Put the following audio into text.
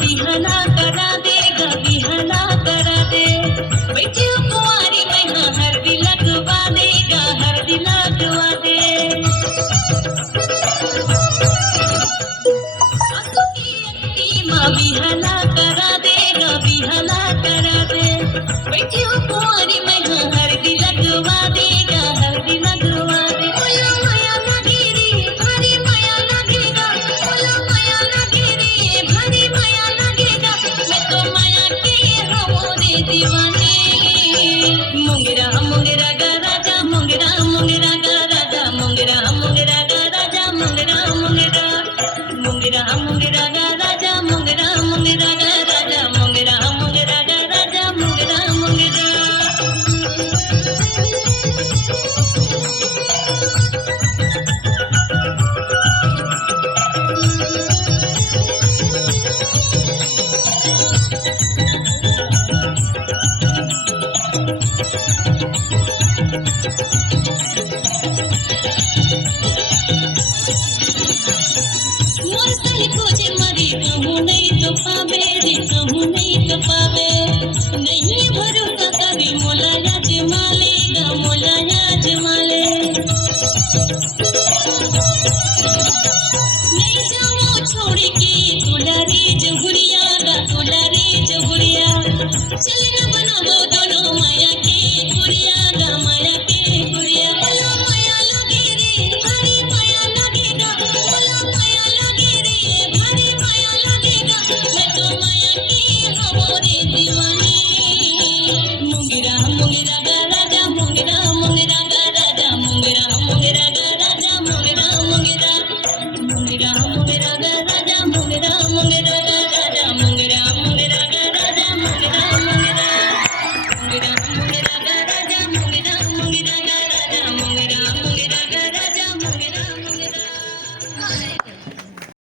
बिहना करा देगा बिहना करा दे बेटी कुंवारी में हल्दी लगवा देगा हल्दी लगवा दे माँ बिहना करा देगा बिहना करा दे बेटी कुंवारी में हल्दी लगवा देगा हल्दी लगवा दे बोलो माया लगी रे भारी माया लगेगा बोलो माया लगी रे भारी माया लगेगा मैं तो माया के हूँ रे दीवानी मुंगेरा मुंगेरा गा राजा मुंगेरा